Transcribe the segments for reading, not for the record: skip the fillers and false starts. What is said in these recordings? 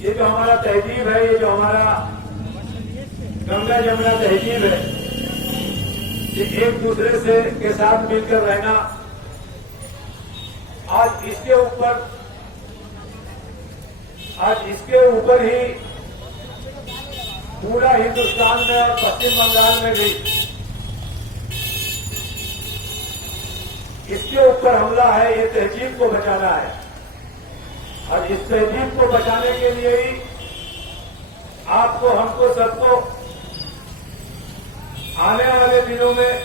ये जो हमारा तहजीब है, ये जो हमारा गंगा जमुना तहजीब है, ये एक दूसरे से के साथ मिलकर रहना, आज इसके ऊपर ही पूरा हिंदुस्तान में और पश्चिम बंगाल में भी इसके ऊपर हमला है। ये तहजीब को बचाना है और इस तहजीब को बचाने के लिए ही आपको, हमको, सबको आने वाले दिनों में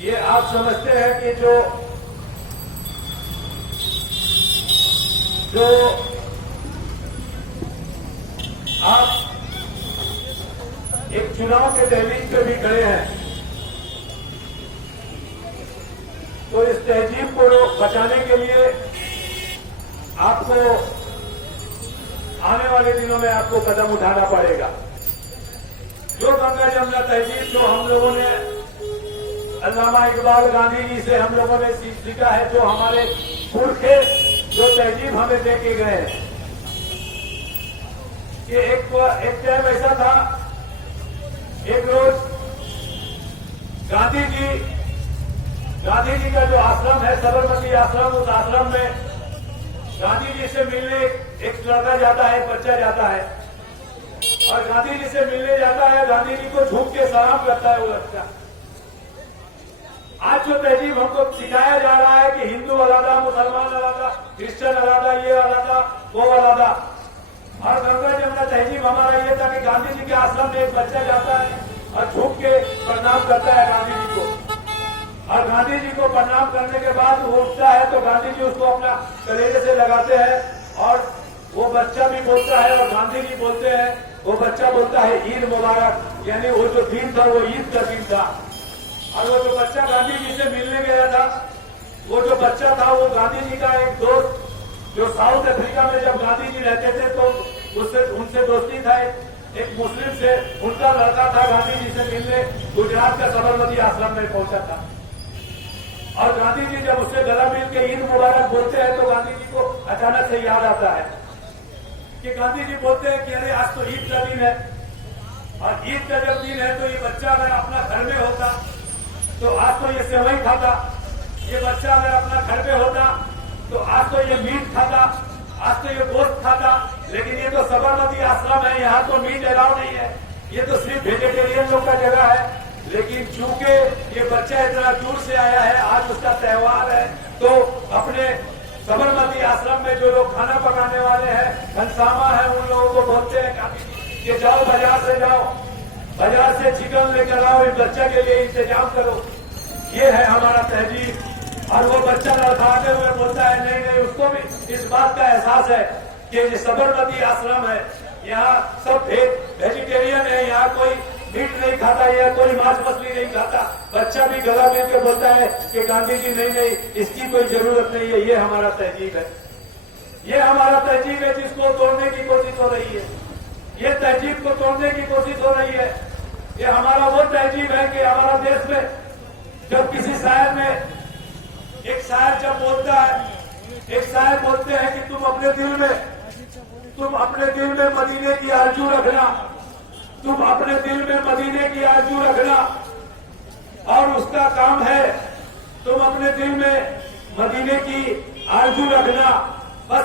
ये आप समझते हैं कि जो आप एक चुनाव के दहलीज पे भी खड़े हैं, तो इस तहजीब को बचाने के लिए आपको आने वाले दिनों में आपको कदम उठाना पड़ेगा। जो गंगा जमुना तहजीब जो हम लोगों ने अल्लामा इकबाल गांधी जी से हम लोगों ने सीखा है, जो हमारे पुरखे जो तहजीब हमें दे के गए हैं, कि एक टाइम ऐसा था, एक रोज गांधी जी का जो आश्रम है, साबरमती आश्रम, उस आश्रम में गांधी जी से मिलने एक लड़का जाता है, एक बच्चा जाता है और गांधी जी से मिलने जाता है। गांधी जी को झुक के सलाम करता है वो बच्चा। आज जो तहजीब हमको सिखाया जा रहा है कि हिंदू अलग, मुसलमान अलग, क्रिश्चियन अलग, ये अलग, वो अलग, और गंगा जमुना तहजीब हमारा ये था कि गांधी जी के आश्रम में एक बच्चा जाता है और झुक के प्रणाम करता है गांधी जी को, और गांधी जी को प्रणाम करने के बाद वो उठता है तो गांधी जी उसको अपना कलेजे से लगाते हैं और वो बच्चा भी बोलता है और गांधी जी बोलते हैं, वो बच्चा बोलता है ईद मुबारक, यानी वो जो दिन था वो ईद का दिन था। और वो जो बच्चा गांधी जी से मिलने गया था, वो जो बच्चा था वो गांधी जी का एक दोस्त, जो साउथ अफ्रीका में जब गांधी जी रहते थे तो उनसे दोस्ती था, एक मुस्लिम से उनका लड़का था, गांधी जी से मिलने गुजरात का साबरमती आश्रम में पहुंचा था। और गांधी जी जब उससे गला मिल के ईद मुबारक बोलते हैं तो गांधी जी को अचानक से याद आता है कि गांधी जी बोलते हैं कि अरे आज तो ईद का दिन है, और ईद का जब दिन है तो ये बच्चा अगर अपना घर में होता तो आज तो ये सेवई खाता, ये बच्चा अगर अपना घर में होता तो आज तो ये मीट खाता, आज तो ये गोश्त खाता। लेकिन ये तो साबरमती आश्रम है, यहाँ तो मीट अलाउ नहीं है, ये तो सिर्फ वेजिटेरियन लोग का जगह है। लेकिन चूंकि ये बच्चा इतना दूर से आया है, आज उसका त्योहार है, तो अपने साबरमती आश्रम में जो लोग खाना पकाने वाले हैं, घनसामा है, उन लोगों को बोलते हैं कि जाओ बाजार से जाओ, बाजार से चिकन लेकर आओ, इस बच्चा के लिए इंतजाम करो। ये है हमारा तहजीब। और वो बच्चा लड़खड़ाते हुए बोलता है नहीं नहीं, उसको भी इस बात का एहसास है कि ये साबरमती आश्रम है, यहाँ सब वेजिटेरियन है, यहाँ कोई मीट नहीं खाता, या कोई मांस मछली नहीं खाता। बच्चा भी गला मिल के बोलता है कि गांधी जी नहीं नहीं, इसकी कोई जरूरत नहीं है। ये हमारा तहजीब है, ये हमारा तहजीब है जिसको तोड़ने की कोशिश हो रही है, ये तहजीब को तोड़ने की कोशिश हो रही है। ये हमारा वो तहजीब है कि हमारा देश में जब किसी शायर में, एक शायर जब बोलता है, एक शायर बोलते हैं कि तुम अपने दिल में मदीने की आरजू रखना, तुम अपने दिल में मदीने की आरजू रखना, और उसका काम है तुम अपने दिल में मदीने की आरजू रखना, बस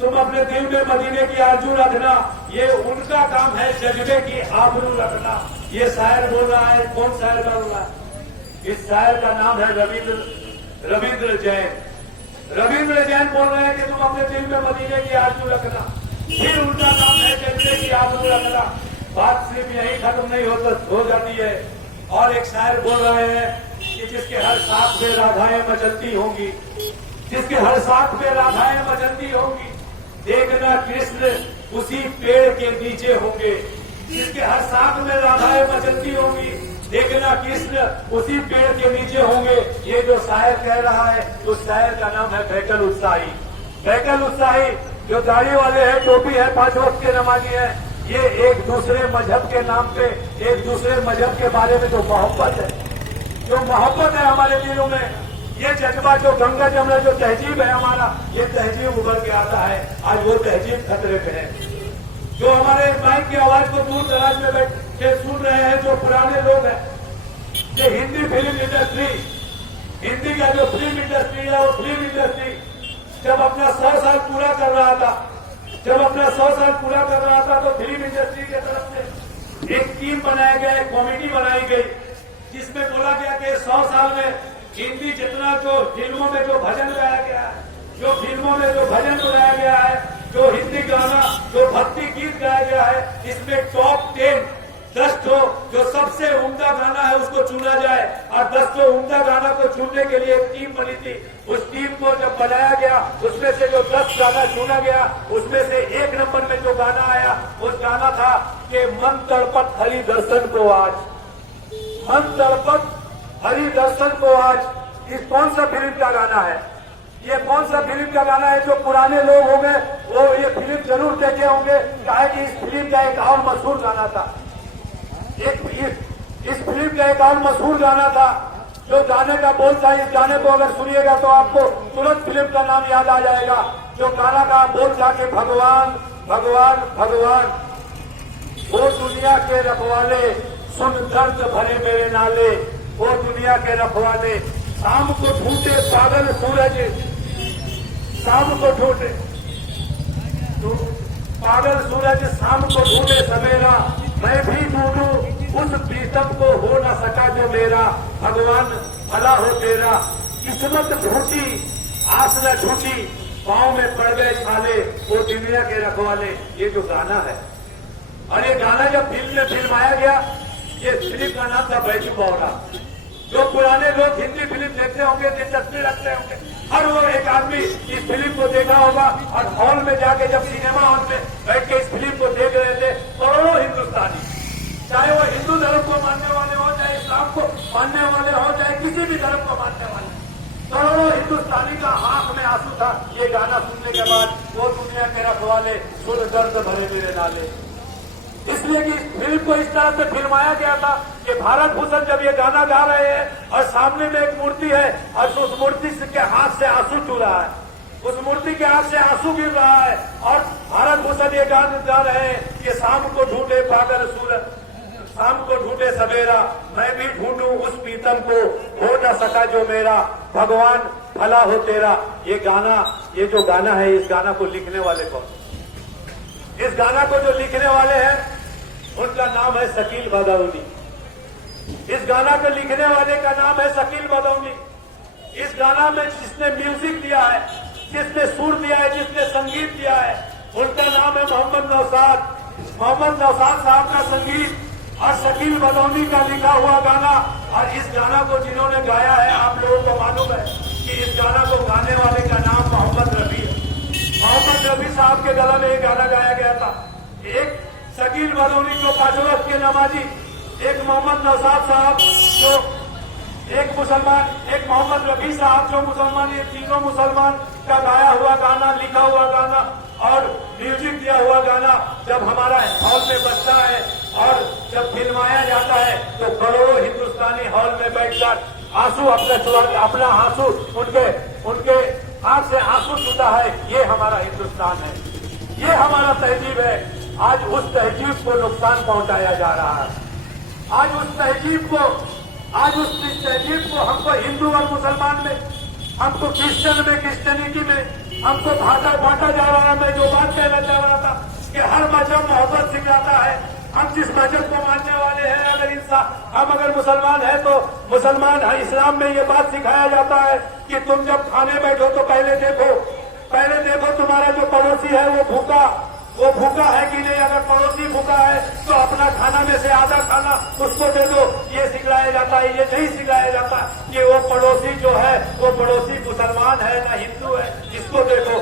तुम अपने दिल में मदीने की आरजू रखना, ये उनका काम है जज्बे की आबरू रखना। ये शायर बोल रहा है। कौन शायर बोल रहा है? इस शायर का नाम है रविंद्र जैन। रविंद्र जैन बोल रहे हैं कि तुम अपने दिल में मदीने की आरजू रखना, फिर उनका काम है जज्बे की आबरू रखना। बात सिर्फ यही खत्म नहीं हो जाती है। और एक शायर बोल रहे हैं कि जिसके हर साथ में राधाएं मचलती होंगी, जिसके हर साथ में राधाएं मचलती होंगी, देखना कृष्ण उसी पेड़ के नीचे होंगे। जिसके हर साथ में राधाएं मचलती होंगी, देखना कृष्ण उसी पेड़ के नीचे होंगे। ये जो शायर कह रहा है, उस शायर का नाम है बैकल उत्साही। बैकल उत्साही जो दाढ़ी वाले हैं, टोपी है, 5 वक्त के नमाजी है, ये एक दूसरे मजहब के नाम पे, एक दूसरे मजहब के बारे में जो मोहब्बत है हमारे दिलों में, ये जज्बा जो गंगा जमुना जो तहजीब है हमारा, ये तहजीब उभर के आता है। आज वो तहजीब खतरे पे है। जो हमारे माइक की आवाज को दूर दराज में बैठ के सुन रहे हैं, जो पुराने लोग हैं, ये हिंदी फिल्म इंडस्ट्री, हिंदी का जो फिल्म इंडस्ट्री है, वो फिल्म इंडस्ट्री जब अपना 100 साल पूरा कर रहा था, तो फिल्म इंडस्ट्री की तरफ से एक टीम बनाया गया, एक कमेटी बनाई गई, जिसमें बोला गया कि 100 साल में हिंदी जितना जो फिल्मों में जो भजन गाया गया है, जो हिंदी गाना, जो भक्ति गीत गाया गया है, इसमें टॉप 10 जो सबसे उम्दा गाना है उसको चुना जाए। और 10 उम्दा गाना को चुनने के लिए एक टीम बनी थी। उस टीम को जब बनाया गया, उसमें से जो 10 गाना चुना गया, उसमें से 1 नंबर में जो गाना आया, उस गाना था कि मन तड़पत हरि दर्शन को आज, मन तड़पत हरि दर्शन को आज। इस कौन सा फिल्म का गाना है? ये कौन सा फिल्म का गाना है? जो पुराने लोग होंगे वो ये फिल्म जरूर देखे होंगे, चाहे कि इस फिल्म का एक और मशहूर गाना था, इस फिल्म का एक और मशहूर गाना था, जो गाने का बोल था। इस गाने को अगर सुनिएगा तो आपको तुरंत फिल्म का नाम याद आ जाएगा। जो गाना का बोल था कि भगवान भगवान भगवान, वो दुनिया के रखवाले, सुन दर्द भरे मेरे नाले, वो दुनिया के रखवाले, शाम को ढूंढे पागल सूरज, शाम को ढूंढे पागल सूरज, शाम को ढूंढे सवेरा, मैं भी ढूंढूं उस प्रीतम को, हो न सका जो मेरा, भगवान भला हो तेरा, किस्मत ढूंढी आस न छूटी, पांव में पड़ गए छाले, वो दुनिया के रखवाले। ये जो गाना है, और ये गाना जब फिल्म में फिल्माया गया, ये फिल्म का नाम था बैजू बावड़ा। जो पुराने लोग हिंदी फिल्म देखते होंगे, दिलचस्पी रखते होंगे, हर वो एक आदमी इस फिल्म को देखा होगा। और हॉल में जाके जब सिनेमा हॉल में बैठ के इस फिल्म को देख रहे थे करोड़ों हिंदुस्तानी, चाहे वो हिंदू धर्म को मानने वाले हो, चाहे इस्लाम को मानने वाले हो, चाहे किसी भी धर्म को मानने वाले, करोड़ों हिंदुस्तानी का आंख में आंसू था ये गाना सुनने के बाद। वो दुनिया के रखवाले, सुन दर्द भरे मेरे नाले। इसलिए कि फिल्म को इस तरह से फिल्माया गया था कि भारत भूषण जब ये गाना गा रहे हैं और सामने में एक मूर्ति है और उस मूर्ति के हाथ से आंसू चू रहा है, उस मूर्ति के हाथ से आंसू गिर रहा है, और भारत भूषण ये गाना गा रहे हैं कि शाम को ढूंढे पागल सूरज, शाम को ढूंढे सवेरा, मैं भी ढूंढूं उस प्रीतम को, हो न सका जो मेरा, भगवान भला हो तेरा। ये गाना, ये जो गाना है, इस गाना को लिखने वाले कौन? इस गाना को जो लिखने वाले हैं उनका नाम है शकील बदौनी। इस गाना को लिखने वाले का नाम है शकील बदौनी। इस गाना में जिसने म्यूजिक दिया है, जिसने सुर दिया है, जिसने संगीत दिया है, उनका नाम है मोहम्मद नौशाद। मोहम्मद नौशाद साहब का संगीत और शकील बदौनी का लिखा हुआ गाना। और इस गाना को जिन्होंने गाया है, आप लोगों को मालूम है कि इस गाना को गाने वाले का नाम मोहम्मद रफी है। मोहम्मद रफी साहब के गला में एक गाना गाया गया था। एक शकील बदौनी जो 5 वक्त के नमाजी, एक मोहम्मद नौशाद साहब जो एक मुसलमान, एक मोहम्मद रफी साहब जो मुसलमान, ये तीनों मुसलमान का गाया हुआ गाना, लिखा हुआ गाना और म्यूजिक दिया हुआ गाना जब हमारा हॉल में बजता है और जब फिल्माया जाता है तो करोड़ों हिंदुस्तानी हॉल में बैठकर आंसू अपना आंसू उनके हाथ से आंसू छूता है। ये हमारा हिंदुस्तान है, ये हमारा तहजीब है। आज उस तहजीब को नुकसान पहुंचाया जा रहा है। आज उस तहजीब को हमको हिंदू और मुसलमान में, हमको क्रिश्चियन में, क्रिश्चियनिटी में हमको बांटा जा रहा है। मैं जो बात कहना चाह रहा था कि हर मजहब मोहब्बत सिखाता है। हम जिस मजहब को मानने वाले हैं, हम अगर मुसलमान हैं तो मुसलमान इस्लाम में ये बात सिखाया जाता है कि तुम जब खाने बैठो तो पहले देखो तुम्हारा जो पड़ोसी है वो भूखा है कि नहीं। अगर पड़ोसी भूखा है तो अपना खाना में से आधा खाना उसको दे दो। ये सिखाया जाता है। ये नहीं सिखाया जाता कि वो पड़ोसी जो है वो पड़ोसी मुसलमान है ना हिंदू है, इसको देखो।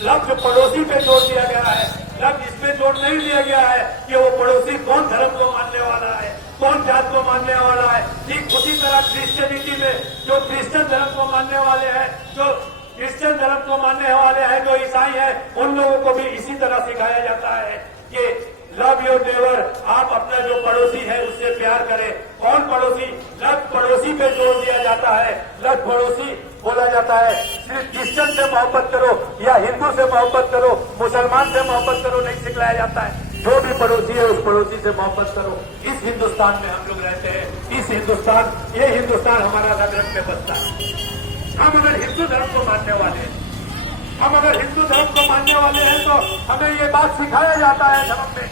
लफ्ज पड़ोसी पे जोड़ दिया गया है, लफ्ज इसमें जोड़ नहीं दिया गया है कि वो पड़ोसी कौन धर्म को मानने वाला है, कौन जात को मानने वाला है। ठीक उसी तरह क्रिश्चियनिटी में जो क्रिश्चियन धर्म को मानने वाले हैं, जो क्रिश्चियन धर्म को मानने वाले हैं, जो ईसाई हैं, उन लोगों को भी इसी तरह सिखाया जाता है कि लव योर नेबर, आप अपना जो पड़ोसी है उससे प्यार करें। कौन पड़ोसी? लग पड़ोसी पे जोर दिया जाता है, लग पड़ोसी बोला जाता है। सिर्फ क्रिश्चियन से मोहब्बत करो या हिंदू से मोहब्बत करो, मुसलमान से मोहब्बत करो नहीं सिखलाया जाता है। जो भी पड़ोसी है उस पड़ोसी से मोहब्बत करो। इस हिंदुस्तान में हम लोग रहते हैं, इस हिंदुस्तान, ये हिंदुस्तान हमारा रग में बसता है। हम अगर हिंदू धर्म को मानने वाले हैं, हम अगर हिंदू धर्म को मानने वाले हैं तो हमें ये बात सिखाया जाता है धर्म में,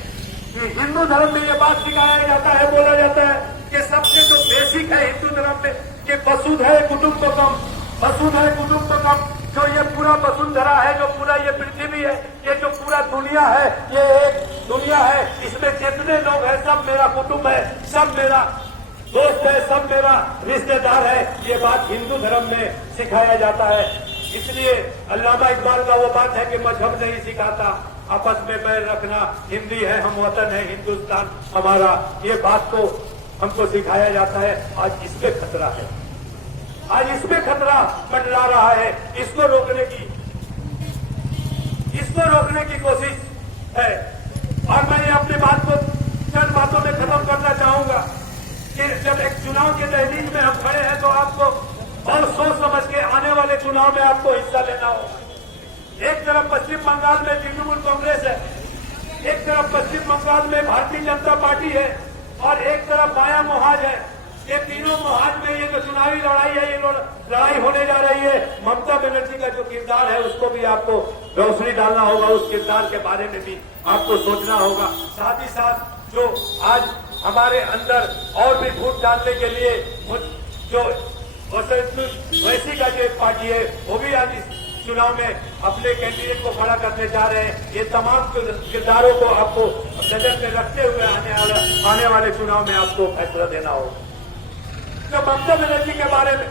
कि हिंदू धर्म में ये बात सिखाया जाता है, बोला जाता है कि सबसे जो बेसिक है हिंदू धर्म में कि वसुधैव कुटुंबकम, वसुधैव कुटुंबकम। जो ये पूरा वसुंधरा है, जो पूरा ये पृथ्वी है, ये जो पूरा दुनिया है, ये एक दुनिया है, इसमें जितने लोग हैं सब मेरा कुटुंब है, सब मेरा दोस्त है, सब मेरा रिश्तेदार है। ये बात हिंदू धर्म में सिखाया जाता है। इसलिए अल्लामा इकबाल का वो बात है कि मजहब नहीं सिखाता आपस में बैर रखना, हिंदी है हम वतन है हिंदुस्तान हमारा, ये बात को हमको सिखाया जाता है। आज इस पे खतरा है, आज इसमें खतरा मंडरा रहा है। इसको रोकने की कोशिश है। और मैं अपनी बात को चंद बातों में खत्म करना चाहूंगा कि जब एक चुनाव के दहलीज में हम खड़े हैं तो आपको और सोच समझ के आने वाले चुनाव में आपको हिस्सा लेना होगा। एक तरफ पश्चिम बंगाल में तृणमूल कांग्रेस है, एक तरफ पश्चिम बंगाल में भारतीय जनता पार्टी है और एक तरफ माया मोहाज है। ये तीनों मोहाज में ये जो चुनावी लड़ाई है, ये लड़ाई होने जा रही है। ममता बनर्जी का जो किरदार है उसको भी आपको रोशनी डालना होगा, उस किरदार के बारे में भी आपको सोचना होगा। साथ ही साथ जो आज हमारे अंदर और भी फूट डालने के लिए जो वैसी का जो एक पार्टी है वो भी आज इस चुनाव में अपने कैंडिडेट को खड़ा करने जा रहे हैं। ये तमाम किरदारों को आपको नजर में रखते हुए आने वाले चुनाव में आपको फैसला देना होगा। तो ममता बनर्जी के बारे में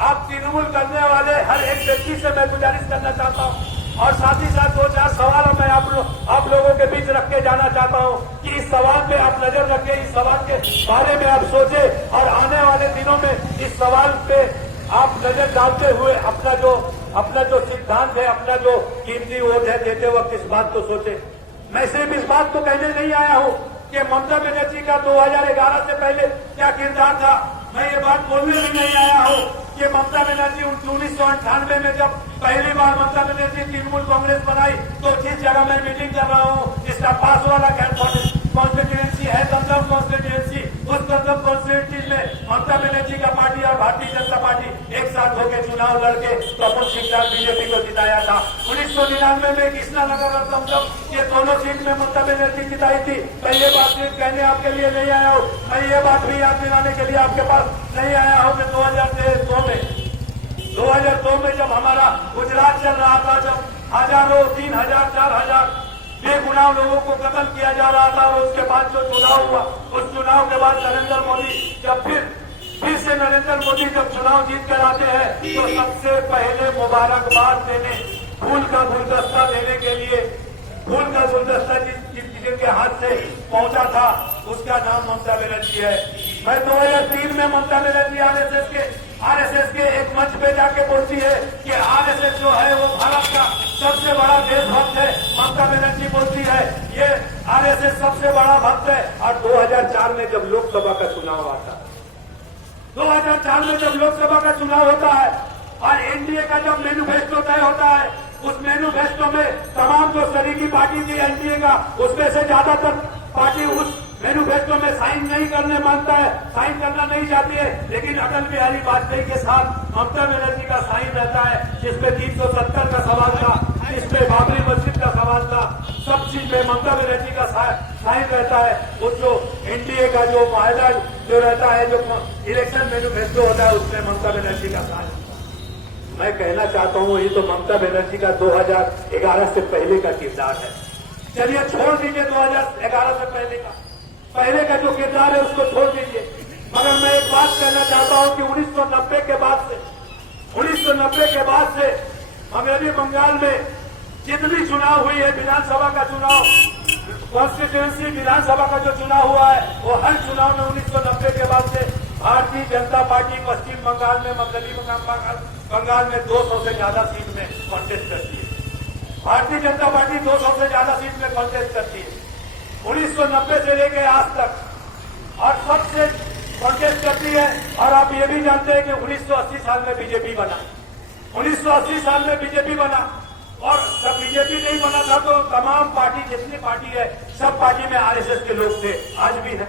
आप तृणमूल करने वाले हर एक व्यक्ति से मैं गुजारिश करना चाहता हूं और साथ ही साथ 2-4 सवाल मैं आप लोगों के बीच रख के जाना चाहता हूं कि इस सवाल पे आप नजर रखें, इस सवाल के बारे में आप सोचें और आने वाले दिनों में इस सवाल पे आप नजर डालते हुए अपना जो सिद्धांत है, अपना जो कीमती वोट है देते वक्त इस बात को सोचे। मैं सिर्फ इस बात को कहने नहीं आया हूं कि ममता बनर्जी का 2011 से पहले क्या किरदार था। मैं ये बात बोलने भी नहीं आया हूं कि ममता बनर्जी 1998 में जब पहली बार ममता बनर्जी तृणमूल कांग्रेस बनाई तो जिस जगह मैं मीटिंग कर रहा हूं जिसका पास वाला कॉन्स्टिट्यूएंसी है दमदम कॉन्स्टिट्यूएंसी, उस दमदम कॉन्स्टिट्यूएंसी में ममता बनर्जी का पार्टी और भारतीय जनता पार्टी एक साथ होकर चुनाव लड़के तपन सिंह बीजेपी को जिताया था। 1999 में कृष्णानगर और दमदम ये दोनों सीट में ममता बनर्जी जिताई थी। मैं ये बात सिर्फ कहने आपके लिए नहीं आया हूँ, मैं ये बात भी याद दिलाने के लिए आपके पास नहीं आया हूँ कि 2002 में जब हमारा गुजरात चल रहा था, जब हजारों 3000 4000 बेगुनाह लोगों को कत्ल किया जा रहा था और उसके बाद जो चुनाव हुआ, उस चुनाव के बाद नरेंद्र मोदी जब फिर से नरेंद्र मोदी जब चुनाव जीत कर आते हैं तो सबसे पहले मुबारकबाद देने, फूल का गुलदस्ता देने के लिए, फूल का गुलदस्ता जिनके हाथ से पहुंचा था उसका नाम ममता बनर्जी है। मैं 2003 में ममता बनर्जी आरएसएस के एक मंच पे जाके बोलती है कि आरएसएस जो है वो भारत का सबसे बड़ा देशभक्त है। ममता बनर्जी बोलती है ये आरएसएस सबसे बड़ा भक्त है। और 2004 में जब लोकसभा का चुनाव आता है, 2004 में जब लोकसभा का चुनाव होता है और एनडीए का जब मैनिफेस्टो तय होता है, उस मैनिफेस्टो में तमाम जो शरीकी पार्टी थी एनडीए का, उसमें से ज्यादातर पार्टी उस मैनिफेस्टो में साइन नहीं करने मांगता है, साइन करना नहीं चाहती है। लेकिन अटल बिहारी वाजपेयी के साथ ममता बनर्जी का साइन रहता है, जिसमें 370 का सवाल था, जिसमें बाबरी मस्जिद का सवाल था, सब चीज में ममता बनर्जी का साइन रहता है। उस जो एनडीए का जो वायदा जो रहता है, जो इलेक्शन मैनिफेस्टो होता है, उसमें ममता बनर्जी का साइन। मैं कहना चाहता हूँ ये तो ममता बनर्जी का 2011 से पहले का किरदार है। चलिए छोड़ दीजिए 2011 से पहले का जो किरदार है उसको छोड़ दीजिए। मगर मैं एक बात कहना चाहता हूं कि 1990 के बाद से मगरबी बंगाल में जितनी चुनाव हुई है, विधानसभा का चुनाव, कॉन्स्टिट्यूएंसी विधानसभा का जो चुनाव हुआ है, वो हर चुनाव में 1990 के बाद से भारतीय जनता पार्टी पश्चिम बंगाल में, मगरबी बंगाल में 200 से ज्यादा सीट में कॉन्टेस्ट करती है। भारतीय जनता पार्टी 200 से ज्यादा सीट में कॉन्टेस्ट करती है। 1990 से लेकर आज तक, और सबसे कांग्रेस करती है। और आप ये भी जानते हैं कि 1980 साल में बीजेपी बना, 1980 साल में बीजेपी बना, और जब बीजेपी नहीं बना था तो तमाम पार्टी, जितनी पार्टी है, सब पार्टी में आरएसएस के लोग थे, आज भी है।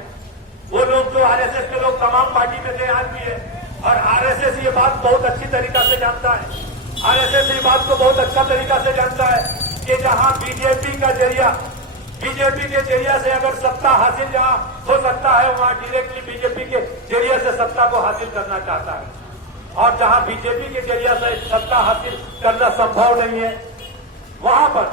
वो लोग जो आरएसएस के लोग तमाम पार्टी में थे, आज भी है। और आरएसएस ये बात बहुत अच्छी तरीका से जानता है, आरएसएस ये बात को बहुत अच्छा तरीका से जानता है कि जहां बीजेपी का जरिया, बीजेपी के जरिया से अगर सत्ता हासिल जहां हो सकता है, वहां डायरेक्टली बीजेपी के जरिए से सत्ता को हासिल करना चाहता है। और जहां बीजेपी के जरिया से सत्ता हासिल करना संभव नहीं है, वहां पर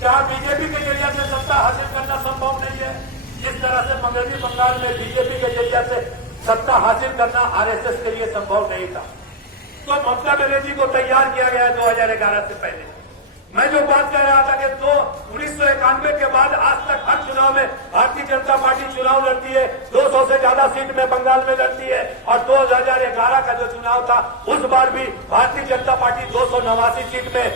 जहां बीजेपी के जरिया से सत्ता हासिल करना संभव नहीं है, जिस तरह से मगरबी बंगाल में बीजेपी के जरिया से सत्ता हासिल करना आरएसएस के लिए संभव नहीं था, तो ममता बनर्जी को तैयार किया गया 2011 से पहले। मैं जो बात कह रहा था कि 1991 के बाद आज तक हर चुनाव में भारतीय जनता पार्टी चुनाव लड़ती है, 200 से ज्यादा सीट में बंगाल में लड़ती है। और 2011 का जो चुनाव था, उस बार भी भारतीय जनता पार्टी 289 सीट में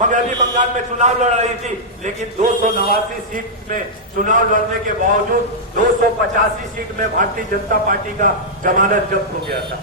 मगरबी बंगाल में चुनाव लड़ रही थी। लेकिन 289 सीट में चुनाव लड़ने के बावजूद 285 सीट में भारतीय जनता पार्टी का जमानत जब्त हो गया था।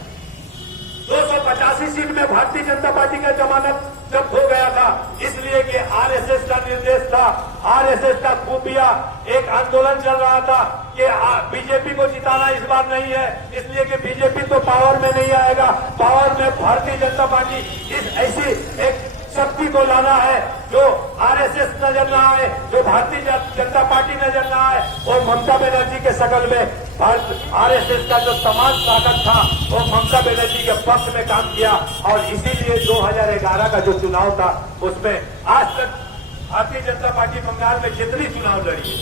285 सीट में भारतीय जनता पार्टी का जमानत जब्त हो गया था, इसलिए कि आरएसएस का निर्देश था, आरएसएस का खुफिया एक आंदोलन चल रहा था कि बीजेपी को जिताना इस बार नहीं है, इसलिए कि बीजेपी तो पावर में नहीं आएगा, पावर में भारतीय जनता पार्टी इस ऐसी एक शक्ति को लाना है जो आरएसएस नजर न आए, जो भारतीय जनता पार्टी नजर न आए। और ममता बनर्जी के शकल में आरएसएस का जो समान ताकत था, वो ममता बनर्जी के पक्ष में काम किया। और इसीलिए 2011 का जो चुनाव था, उसमें आज तक भारतीय जनता पार्टी बंगाल में जितनी चुनाव लड़ी है,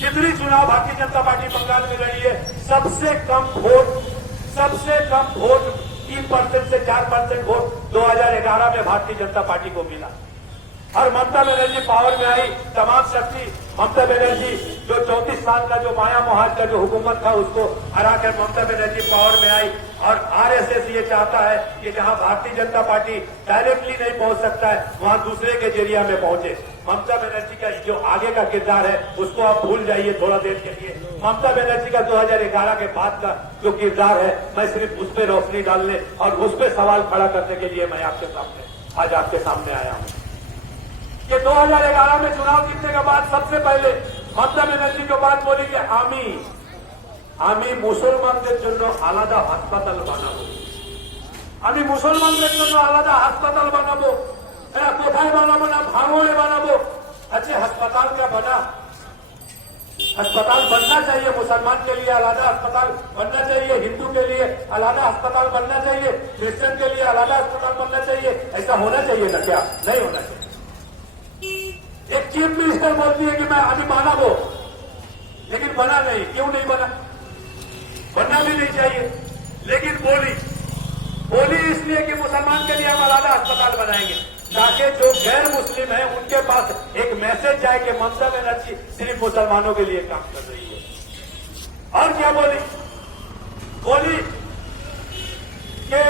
जितनी चुनाव भारतीय जनता पार्टी बंगाल में लड़ी है, सबसे कम वोट 3% से 4% वोट 2011 में भारतीय जनता पार्टी को मिला। और ममता बनर्जी पावर में आई, तमाम शक्ति ममता बनर्जी जो 34 साल का जो माया मोहाज का जो हुकूमत था, उसको हराकर ममता बनर्जी पावर में आई। और आरएसएस ये चाहता है कि जहां भारतीय जनता पार्टी डायरेक्टली नहीं पहुंच सकता है, वहां दूसरे के जरिया में पहुंचे। ममता बनर्जी का जो आगे का किरदार है, उसको आप भूल जाइए थोड़ा देर के लिए। ममता बनर्जी का 2011 के बाद का जो किरदार है, मैं सिर्फ उस पर रोशनी डालने और उस पर सवाल खड़ा करने के लिए मैं आज आपके सामने आया हूं कि 2011 में चुनाव जीतने के बाद सबसे पहले ममता बनर्जी जो बात बोली कि আমি মুসলমানদের জন্য আলাদা হাসপাতাল বানাবো, আমি মুসলমানদের জন্য আলাদা হাসপাতাল বানাবো। এরা কোথায় বানাবো না, ভাঙড়ে বানাবো। अच्छा अस्पताल क्या बना? अस्पताल बनना चाहिए, मुसलमान के लिए अलग अस्पताल बनना चाहिए, हिंदू के लिए अलग अस्पताल बनना चाहिए, क्रिश्चियन के लिए अलग अस्पताल बनना चाहिए। ऐसा होना चाहिए ना? क्या नहीं होना चाहिए? एक चीफ मिनिस्टर बोलती है कि मैं अभी बनाबो, लेकिन बना नहीं। क्यों नहीं बना? बनना भी नहीं चाहिए, लेकिन बोली इसलिए कि मुसलमान के लिए हम अलग अस्पताल बनाएंगे, ताकि जो गैर मुस्लिम है उनके पास एक मैसेज जाए कि ममता बनर्जी सिर्फ मुसलमानों के लिए काम कर रही है। और क्या बोली कि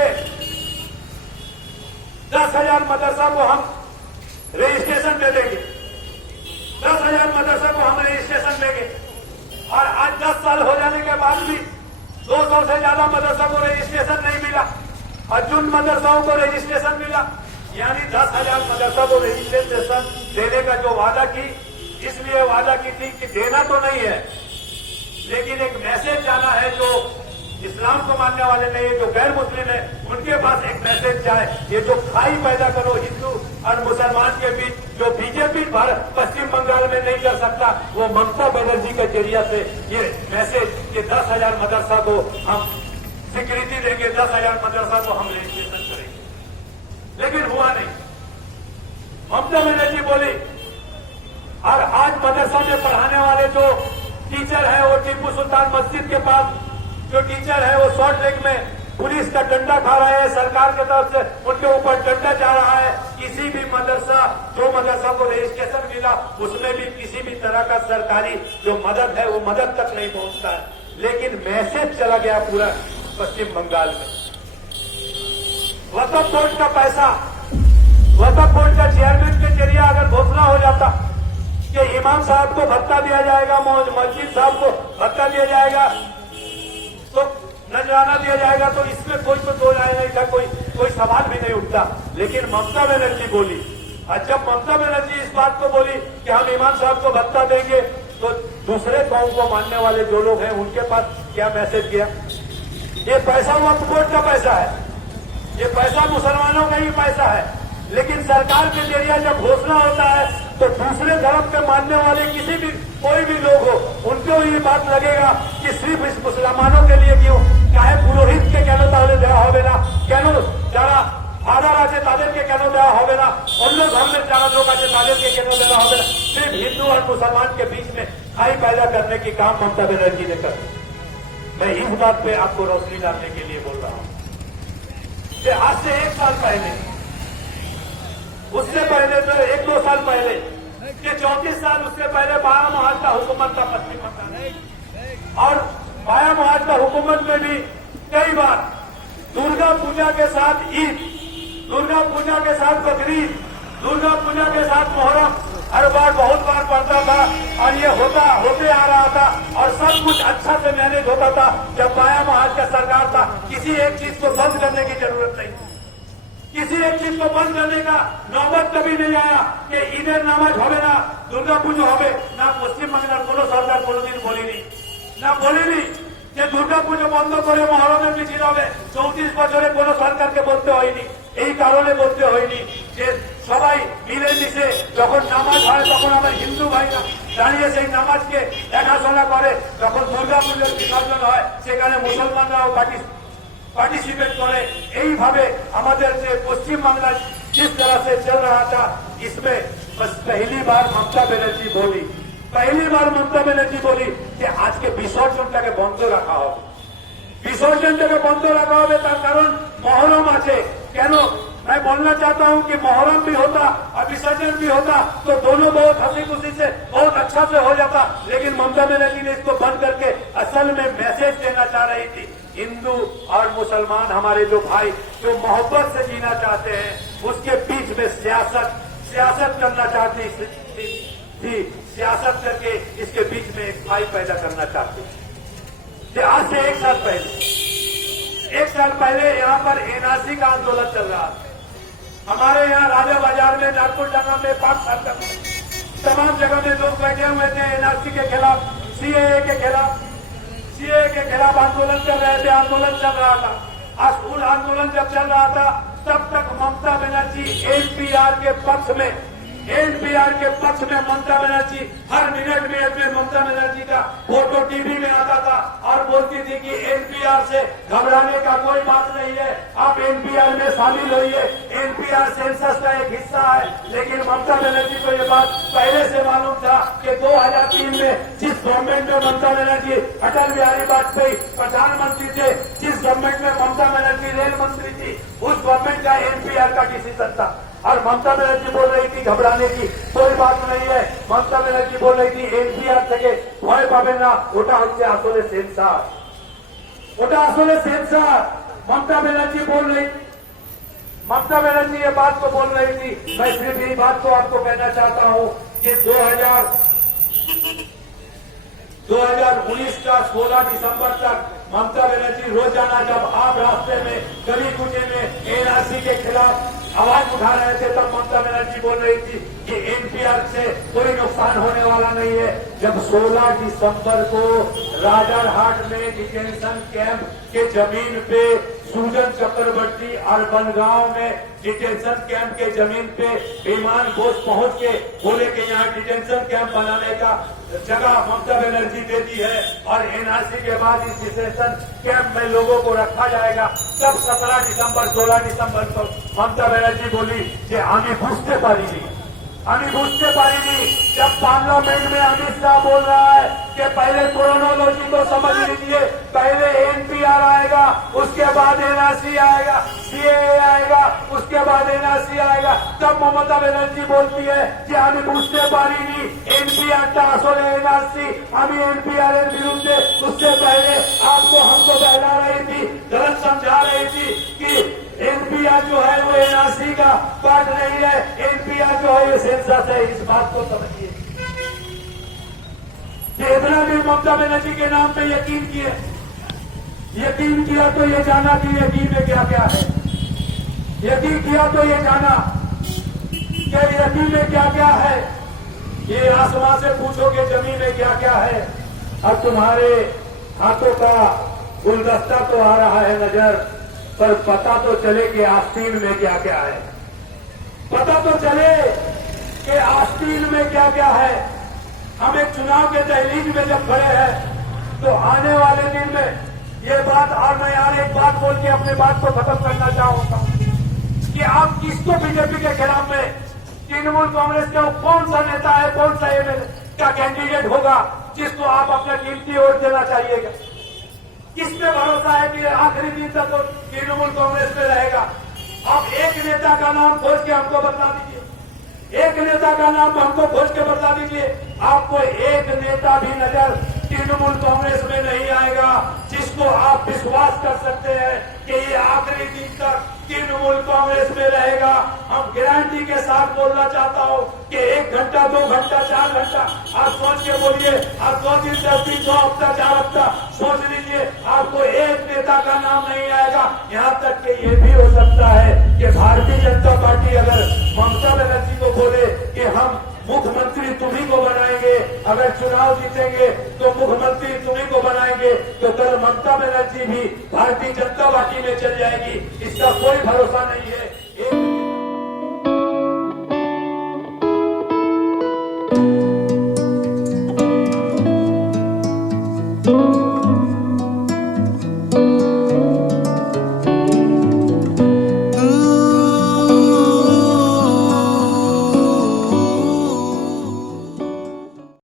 10,000 मदरसा को हम रजिस्ट्रेशन दे देंगे, 10,000 मदरसा को हम रजिस्ट्रेशन देंगे। और आज 10 साल हो जाने के बाद भी 200 से ज्यादा मदरसा को रजिस्ट्रेशन नहीं मिला, और जिन मदरसाओं को रजिस्ट्रेशन मिला, यानी 10,000 मदरसा को रजिस्ट्रेशन देने का जो वादा की, इसलिए वादा की थी कि देना तो नहीं है, लेकिन एक मैसेज जाना है जो इस्लाम को मानने वाले नहीं, जो गैर मुस्लिम है, उनके पास एक मैसेज जाए। ये जो खाई पैदा करो हिंदू और मुसलमान के बीच, जो बीजेपी पश्चिम बंगाल में नहीं कर सकता, वो ममता बनर्जी के जरिया से ये मैसेज कि 10,000 मदरसा को हम स्वीकृति देंगे, 10,000 मदरसा को हम रजिस्ट्रेशन करेंगे। लेकिन हुआ नहीं। ममता बनर्जी बोली, और आज मदरसा में पढ़ाने वाले जो टीचर है, वो टीपू सुल्तान मस्जिद के पास जो टीचर है, वो शॉर्ट लेग में पुलिस का डंडा खा रहे हैं, सरकार की तरफ से उनके ऊपर डंडा जा रहा है। किसी भी मदरसा, जो मदरसा को रजिस्ट्रेशन मिला, उसमें भी किसी भी तरह का सरकारी जो मदद है, वो मदद तक नहीं पहुंचता है। लेकिन मैसेज चला गया पूरा पश्चिम बंगाल में। वक्फ बोर्ड का पैसा, वक्फ बोर्ड का चेयरमैन के जरिए अगर घोषणा हो जाता कि इमाम साहब को भत्ता दिया जाएगा, मस्जिद साहब को भत्ता दिया जाएगा, तो नजराना दिया जाएगा, तो इसमें कोई तो दो राय नहीं था, कोई सवाल भी नहीं उठता। लेकिन ममता बनर्जी बोली, और जब ममता बनर्जी इस बात को बोली कि हम इमाम साहब को भत्ता देंगे, तो दूसरे कौम को मानने वाले जो लोग हैं उनके पास क्या मैसेज गया? ये पैसा वक्फ बोर्ड का पैसा है, ये पैसा मुसलमानों का ही पैसा है। लेकिन सरकार के जरिए जब घोषणा होता है तो दूसरे धर्म के मानने वाले किसी भी कोई भी लोग हो, उनको ये बात लगेगा कि सिर्फ इस मुसलमानों के लिए क्यों, चाहे पुरोहित के কেন তাহলে দেওয়া হবে না, কেন যারা ফাদার আছে তাদেরকে কেন দেওয়া হবে না, অন্য ধর্মের যারা লোক আছে তাদেরকে কেন দেওয়া হবে না, सिर्फ हिंदू और मुसलमान के बीच में खाई पैदा करने की काम ममता बनर्जी ने कर। मैं इस बात पे आपको रोशनी डालने के लिए बोल रहा हूं कि आज से 1 साल पहले, उससे पहले तो 1-2 साल पहले, कि 34 साल उससे पहले बाया महाज का हुकूमत था पश्चिम बंगाल, और बाया महाज का हुकूमत में भी कई बार दुर्गा पूजा के साथ ईद, दुर्गा पूजा के साथ बकरीद, दुर्गा पूजा के साथ मोहर्रम हर बार बहुत बार पड़ता था, और ये होते आ रहा था, और सब कुछ अच्छा से मैनेज होता था। जब बाया महाज का सरकार था, किसी एक चीज को बंद करने की जरूरत नहीं, किसी एक चीज को बंद करने का नौबत कभी नहीं आया कि ईদের নামাজ হবে না, দুর্গা পুজো হবে না। পশ্চিম বাংলার কোন সরকার কোনদিন বলেনি যে দুর্গা পুজো বন্ধ করে মহরমের মিছিল হবে। 34 বছরে কোন সরকারকে বলতে হয়নি, এই কারণে বলতে হয়নি যে সবাই মিলেমিশে যখন নামাজ হয় তখন আমার হিন্দু ভাইরা দাঁড়িয়ে সেই নামাজকে দেখাশোনা করে, যখন দুর্গা পুজোর বিসর্জন হয় সেখানে মুসলমানরাও पार्टिसिपेट करे। यही भावे हमारे पश्चिम बांग्ला जिस तरह से चल रहा था, इसमें बस पहली बार ममता बनर्जी बोली कि आज के विसर्जनটাকে বন্ধ রাখা হবে, विसर्जनটাকে বন্ধ রাখা হবে। তার কারণ মহরম আছে। কেন? मैं बोलना चाहता हूं कि मोहर्रम भी होता और विसर्जन भी होता तो दोनों बहुत हंसी खुशी से बहुत अच्छा से हो जाता। लेकिन ममता बनर्जी ने इसको बंद करके असल में मैसेज देना चाह रही थी, हिंदू और मुसलमान हमारे जो भाई जो मोहब्बत से जीना चाहते हैं, उसके बीच में सियासत करना चाहती थी, सियासत करके इसके बीच में एक भाई पैदा करना चाहती थी। आज से 1 साल पहले यहाँ पर एनआरसी का आंदोलन चल रहा था। हमारे यहाँ राजा बाजार में, नागपुर जगह में, पाक सर्कल में, तमाम जगह में लोग बैठे हुए थे एनआरसी के खिलाफ, सीएए के खिलाफ आंदोलन कर रहे थे, आंदोलन चल रहा था। आज उन आंदोलन जब चल रहा था तब तक ममता बनर्जी एनपीआर के पक्ष में ममता बनर्जी हर मिनट में ममता बनर्जी का फोटो टीवी में आता था और बोलती थी कि एनपीआर से घबराने का कोई बात नहीं है, आप एनपीआर में शामिल होइए, एनपीआर सेंसस का एक हिस्सा है। लेकिन ममता बनर्जी को ये बात पहले से मालूम था कि 2003 में जिस गवर्नमेंट में ममता बनर्जी अटल बिहारी वाजपेयी प्रधानमंत्री थे, जिस गवर्नमेंट में ममता बनर्जी रेल मंत्री थी, उस गवर्नमेंट का एनपीआर का डिसीजन था। और ममता बनर्जी बोल रही थी घबराने की कोई बात नहीं है। ममता बनर्जी बोल रही थी एनपीआर থেকে ভয় পাবেন না, ওটা হচ্ছে আসলে সেন্সার, ममता बनर्जी ये बात को बोल रही थी। मैं सिर्फ यही बात को आपको कहना चाहता हूं कि 2019 का 16 दिसंबर तक ममता बनर्जी रोजाना जब आप रास्ते में गली कूचे में एनआरसी के खिलाफ आवाज उठा रहे थे, तब ममता बनर्जी बोल रही थी कि एनपीआर से कोई नुकसान होने वाला नहीं है। जब 16 दिसंबर को राजारहाट में डिटेंशन कैंप के जमीन पे सुजन चक्रवर्ती और बनगांव में डिटेंशन कैंप के जमीन पे विमान बोस पहुंच के बोले कि यहाँ डिटेंशन कैंप बनाने का जगह ममता बनर्जी देती है और एनआरसी के बाद इस डिटेंशन कैंप में लोगों को रखा जाएगा। तब 17 दिसंबर 16 दिसंबर को ममता बनर्जी बोली कि আমি বুঝতে পারিনি जब पार्लियामेंट में अमित शाह बोल रहा है कि पहले क्रोनोलॉजी को समझ लीजिए, पहले एनपीआर आएगा, उसके बाद एनआरसी आएगा, सीएए आएगा, उसके बाद एनआरसी आएगा। तब ममता बनर्जी बोलती है कि আমি বুঝতে পারিনি एनपीआर আসলে एनआरसी, আমি एनपीआर এর বিরুদ্ধে। उससे पहले हमको बहला रही थी, गलत समझा रही थी कि एनपीआर जो है वो एनआरसी का पार्ट नहीं है, एनपीआर जो है ये सेंसस है। इस बात को समझिए, ममता बनर्जी के नाम पे यकीन किए। यकीन किया तो ये जाना कि यकीन में क्या क्या है। यकीन किया तो ये जाना कि यकीन में क्या क्या है। ये आसमान से पूछोगे जमीन में क्या क्या है। अब तुम्हारे हाथों का गुलदस्ता तो आ रहा है नजर, पर पता तो चले कि आस्तीन में क्या क्या है। पता तो चले कि आस्तीन में क्या क्या है। हम एक चुनाव के दहलीज में जब खड़े हैं तो आने वाले दिन में ये बात, और मैं यार एक बात बोल के अपने बात को खत्म करना चाहता हूं कि आप किसको बीजेपी के खिलाफ में, तृणमूल कांग्रेस का कौन सा नेता है, कौन सा एमएलए का कैंडिडेट होगा जिसको आप अपना कीमती वोट देना चाहिएगा। किस पे भरोसा है कि आखिरी दिन तक तो तृणमूल कांग्रेस में रहेगा। आप एक नेता का नाम खोज के हमको बता दीजिए, एक नेता का नाम हमको खोज के बता दीजिए। आपको एक नेता भी नजर तृणमूल कांग्रेस में नहीं आएगा जिसको आप विश्वास कर सकते हैं कि ये आखिरी दिन तक तृणमूल कांग्रेस में रहेगा। हम गारंटी के साथ बोलना चाहता हूं कि 1 घंटा 2 घंटा 4 घंटा आप सोच के बोलिए, आप 2 दिन 10 दिन 2 हफ्ता 4 हफ्ता सोच लीजिए, आपको एक नेता का नाम नहीं आएगा। यहां तक कि ये भी हो सकता है कि भारतीय जनता पार्टी अगर ममता बनर्जी को बोले कि हम मुख्यमंत्री तुम्ही को बनाएंगे, अगर चुनाव जीतेंगे तो मुख्यमंत्री तुम्ही को बनाएंगे, तो कल ममता बनर्जी भी भारतीय जनता पार्टी में चल जाएगी। इसका कोई भरोसा नहीं है।